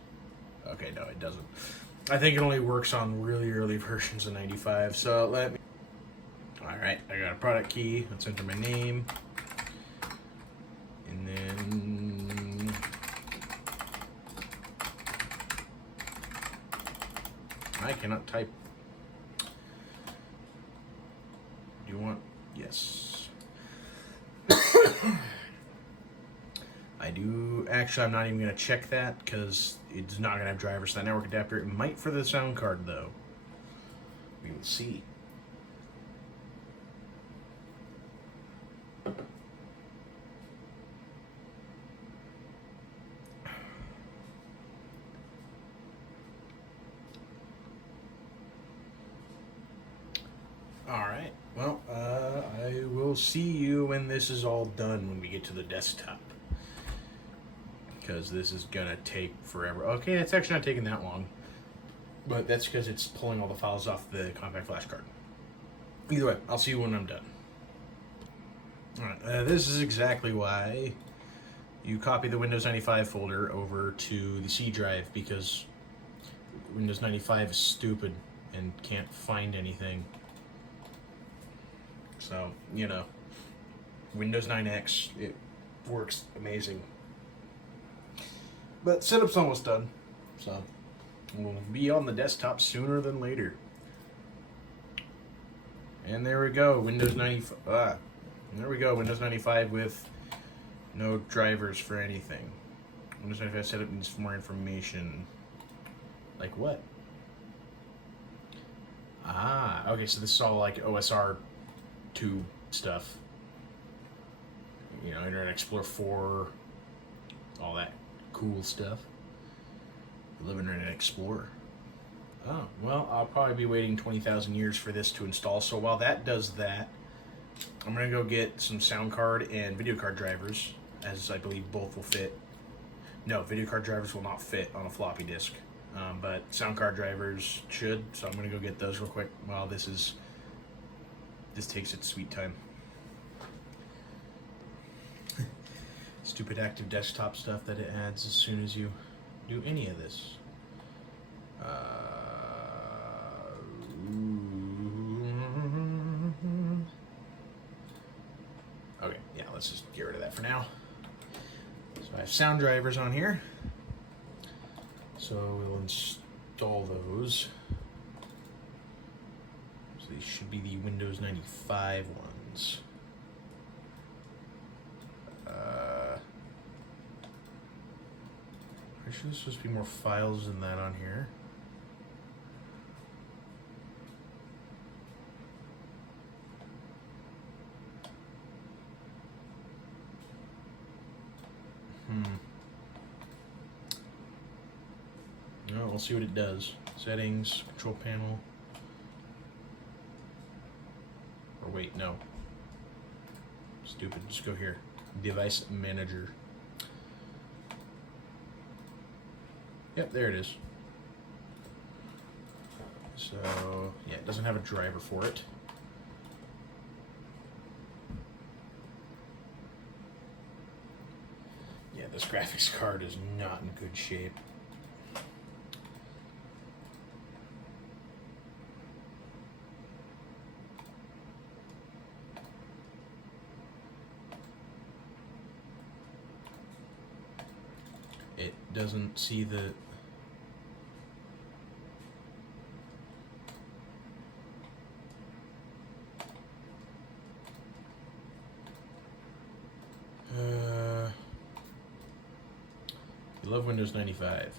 Okay, no, it doesn't. I think it only works on really early versions of 95, so let me... Alright, I got a product key. Let's enter my name. And then... I cannot type. Do you want... Yes. I do... Actually, I'm not even going to check that because it's not going to have drivers for that network adapter. It might for the sound card, though. We will see. Alright, well, I will see you when this is all done when we get to the desktop. Because this is gonna take forever. Okay, it's actually not taking that long. But that's because it's pulling all the files off the compact flash card. Either way, I'll see you when I'm done. Alright, this is exactly why you copy the Windows 95 folder over to the C drive, because Windows 95 is stupid and can't find anything. So, you know, Windows 9X, it works amazing. But setup's almost done, so we'll be on the desktop sooner than later. And there we go, Windows 95. There we go, Windows 95 with no drivers for anything. Windows 95 setup needs more information. Like what? Ah, okay, so this is all like OSR 2 stuff. You know, Internet Explorer 4, all that cool stuff. You live in Internet Explorer. Oh, well, I'll probably be waiting 20,000 years for this to install, so while that does that, I'm going to go get some sound card and video card drivers, as I believe both will fit. No, video card drivers will not fit on a floppy disk, but sound card drivers should, so I'm going to go get those real quick while this takes its sweet time. Stupid active desktop stuff that it adds as soon as you do any of this. Okay, yeah, let's just get rid of that for now. So I have sound drivers on here. So we'll install those. So these should be the Windows 95 ones. Pretty sure there's supposed to be more files than that on here. No, we'll see what it does. Settings, control panel. Or wait, no. Stupid, just go here. Device manager. Yep, there it is. So, yeah, it doesn't have a driver for it. this graphics card is not in good shape. It doesn't see the... I love Windows 95.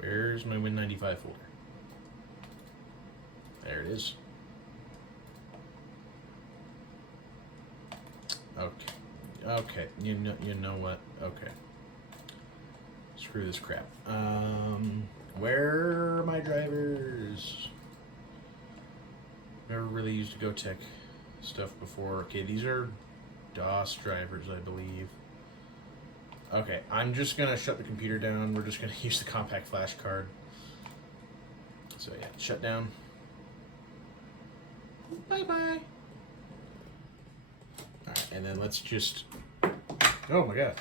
Where's my Win 95 folder? There it is. Okay. Okay. You know what? Okay. Screw this crap. Where are my drivers? Never really used a GoTech stuff before. Okay, these are DOS drivers, I believe. Okay, I'm just gonna shut the computer down. We're just gonna use the compact flash card. So yeah, shut down. Bye-bye. Alright, and then let's just... Oh my god.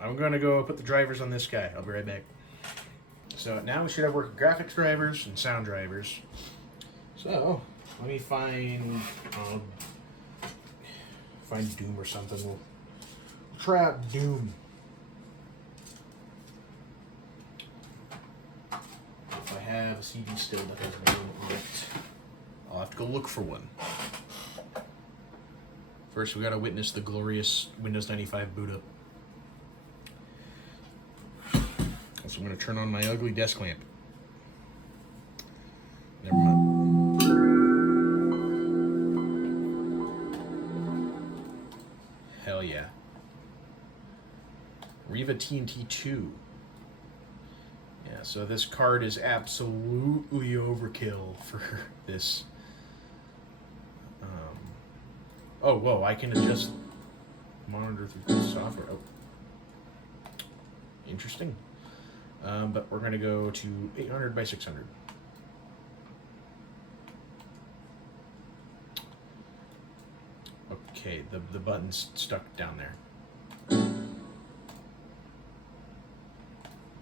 I'm gonna go put the drivers on this guy. I'll be right back. So now we should have working graphics drivers and sound drivers. So, let me find Doom or something. We'll try out Doom. If I have a CD still that has Doom on it, I'll have to go look for one. First, we gotta witness the glorious Windows 95 boot up. So I'm gonna turn on my ugly desk lamp. Never mind. Hell yeah. Riva Pentium II. Yeah, so this card is absolutely overkill for this. Oh, whoa, I can adjust monitor through the software. Oh. Interesting. But we're going to go to 800 by 600. Okay, the button's stuck down there.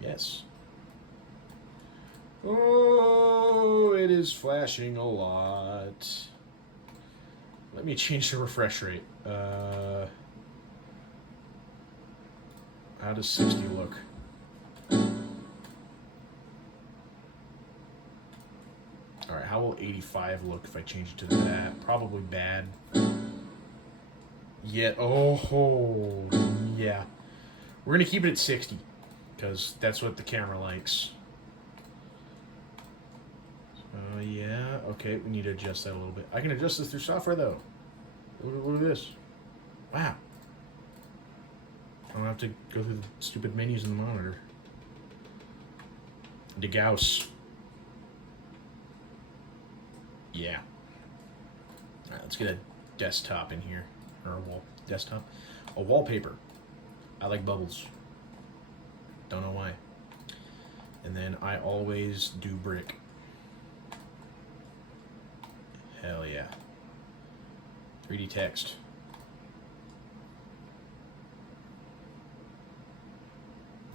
Yes. Oh, it is flashing a lot. Let me change the refresh rate. How does 60 look? Alright, how will 85 look if I change it to that? Probably bad. Yeah, oh, yeah. We're going to keep it at 60, because that's what the camera likes. Yeah, okay, we need to adjust that a little bit. I can adjust this through software, though. Look at this. Wow. I don't have to go through the stupid menus in the monitor. DeGauss. Yeah. Alright, let's get a desktop in here. Or a desktop. A wallpaper. I like bubbles. Don't know why. And then I always do brick. Hell yeah. 3D text.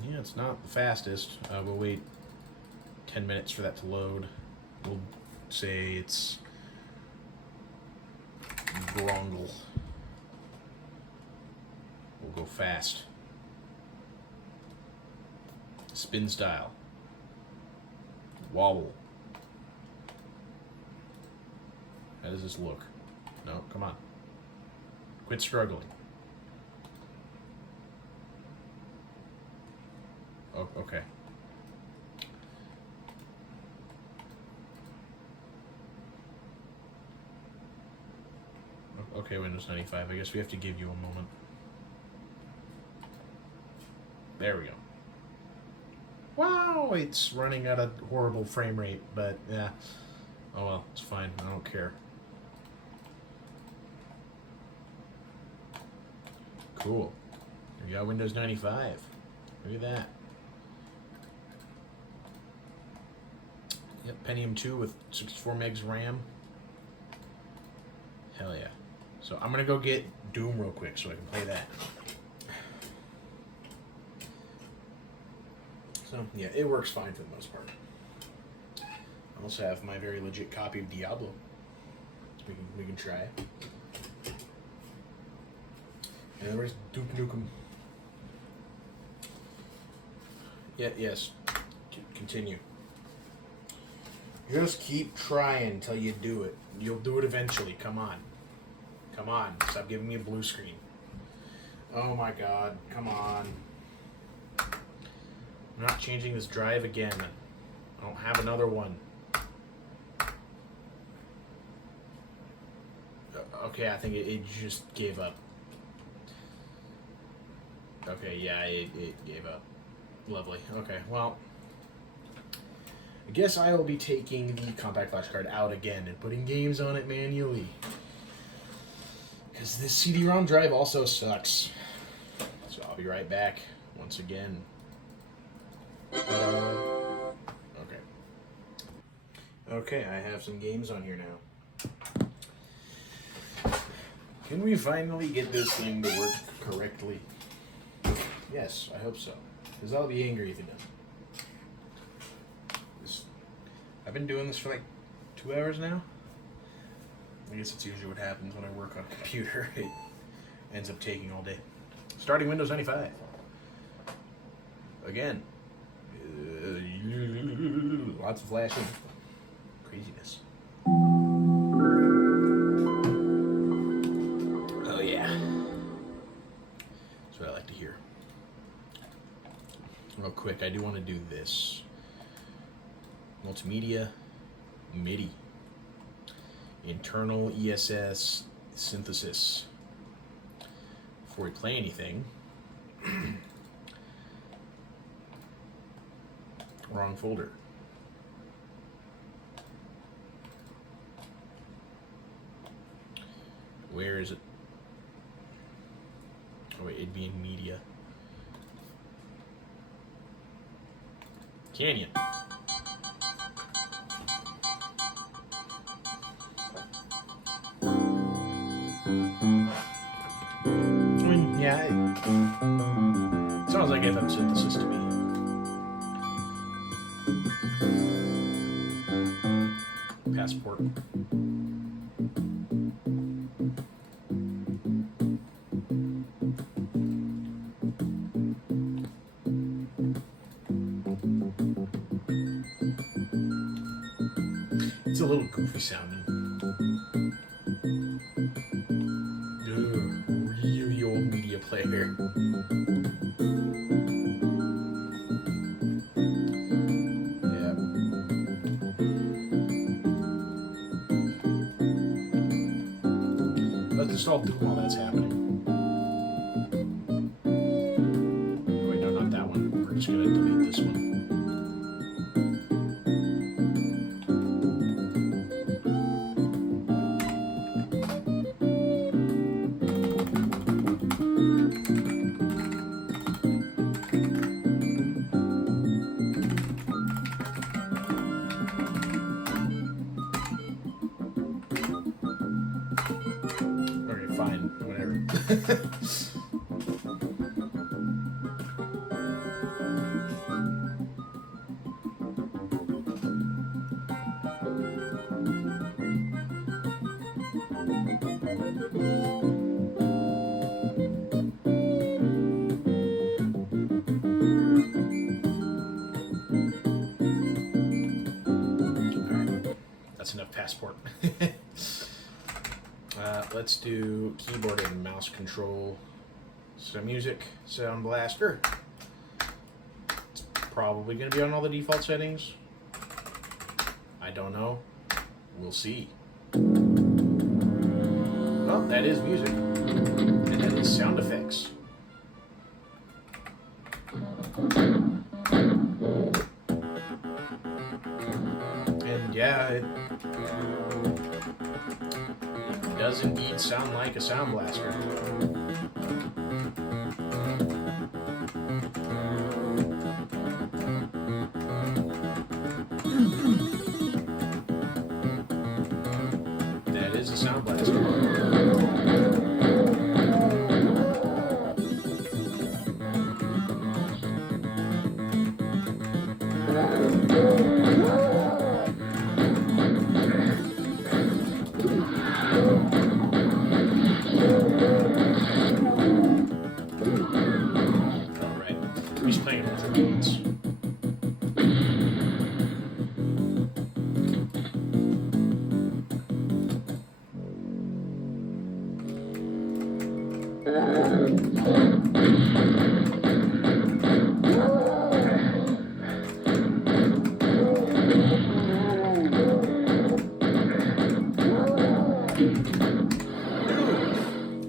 Yeah, it's not the fastest. We'll wait 10 minutes for that to load. We'll say it's Grongle. We'll go fast. Spin style. Wobble. How does this look? No, come on. Quit struggling. Oh, okay. Okay, Windows 95. I guess we have to give you a moment. There we go. Wow, it's running at a horrible frame rate, but yeah. Oh well, it's fine. I don't care. Cool. We got Windows 95. Look at that. Yep, Pentium II with 64 megs RAM. Hell yeah. So I'm gonna go get Doom real quick so I can play that. So, yeah, it works fine for the most part. I also have my very legit copy of Diablo. We can try it. And where's Duke Nukem? Yeah, yes. Continue. Just keep trying until you do it. You'll do it eventually. Come on. Come on. Stop giving me a blue screen. Oh my god. Come on. I'm not changing this drive again. I don't have another one. Okay, I think it just gave up. Okay, yeah, it gave up. Lovely. Okay, well, I guess I will be taking the compact flash card out again and putting games on it manually. Because this CD-ROM drive also sucks. So I'll be right back once again. Okay. Okay, I have some games on here now. Can we finally get this thing to work correctly? Yes, I hope so. Because I'll be angry if it doesn't. I've been doing this for like 2 hours now. I guess that's usually what happens when I work on a computer. It ends up taking all day. Starting Windows 95. Again. Lots of flashing. Craziness. Oh yeah. That's what I like to hear. Real quick, I do want to do this. Multimedia, MIDI, internal ESS synthesis. Before we play anything, wrong folder. Where is it? Oh wait, it'd be in media. Canyon. I mean, yeah, it sounds like FM synthesis to me. Passport. It's a little goofy sounding. Really old media player. Yeah. Let's just all do while that's happening. Oh, wait, no, not that one. We're just gonna delete this one. Fine, whatever. Alright, that's enough passport. Let's do keyboard and mouse control. Some music, Sound Blaster. It's probably going to be on all the default settings. I don't know. We'll see. Well, that is music. And that is sound effects. And yeah, it does indeed sound like a Sound Blaster. That is a Sound Blaster. Alright, he's playing with the bullets.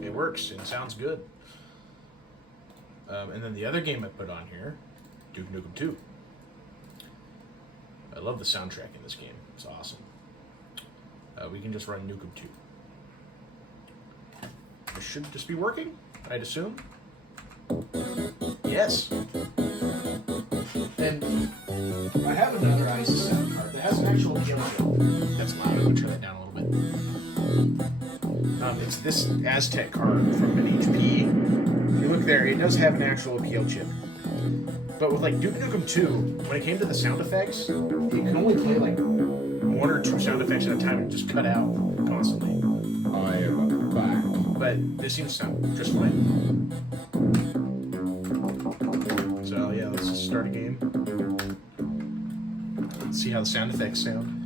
It works and sounds good. And then the other game I put on here, Duke Nukem 2. I love the soundtrack in this game. It's awesome. We can just run Nukem 2. This should just be working, I'd assume. Yes. And I have another ISIS sound card that has an actual piano chip. That's loud. I'm going to turn that down a little bit. It's this Aztec card from an HP. If you look there, it does have an actual appeal chip. But with like Duke Nukem 2, when it came to the sound effects, it can only play like 1 or 2 sound effects at a time and just cut out constantly. I am back. But this seems to sound just fine. So yeah, let's just start a game. Let's see how the sound effects sound.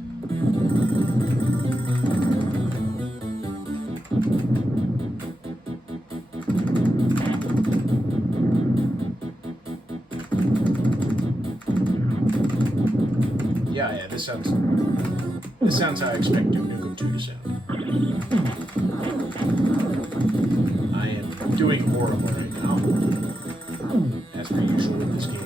Yeah, this sounds how I expect Duke Nukem 2 to sound. I am doing horrible right now, as per usual in this game.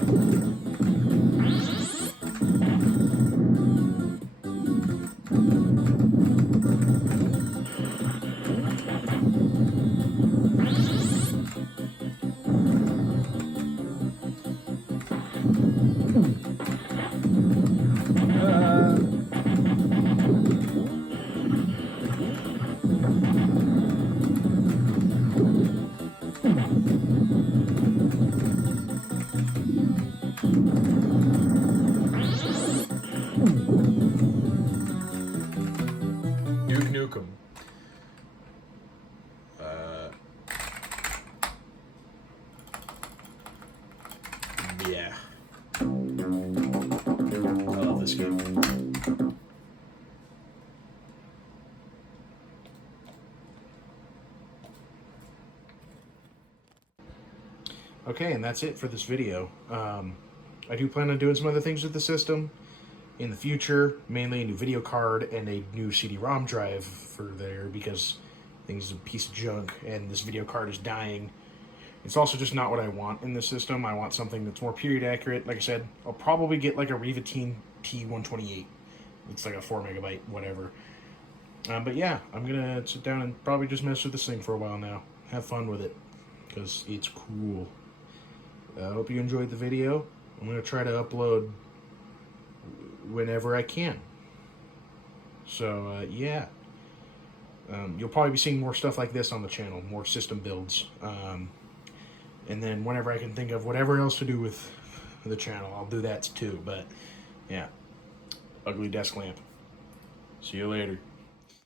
Duke Nukem. Yeah. I love this game. Okay, and that's it for this video. I do plan on doing some other things with the system in the future, mainly a new video card and a new CD-ROM drive for there, because things is a piece of junk and this video card is dying. It's also just not what I want in the system. I want something that's more period accurate. Like I said, I'll probably get like a Riva T128. It's like a 4 megabyte, whatever. But yeah, I'm gonna sit down and probably just mess with this thing for a while now. Have fun with it, because it's cool. I hope you enjoyed the video. I'm gonna try to upload whenever I can. So yeah, you'll probably be seeing more stuff like this on the channel, more system builds, and then whenever I can think of whatever else to do with the channel, I'll do that too. But yeah, ugly desk lamp. See you later.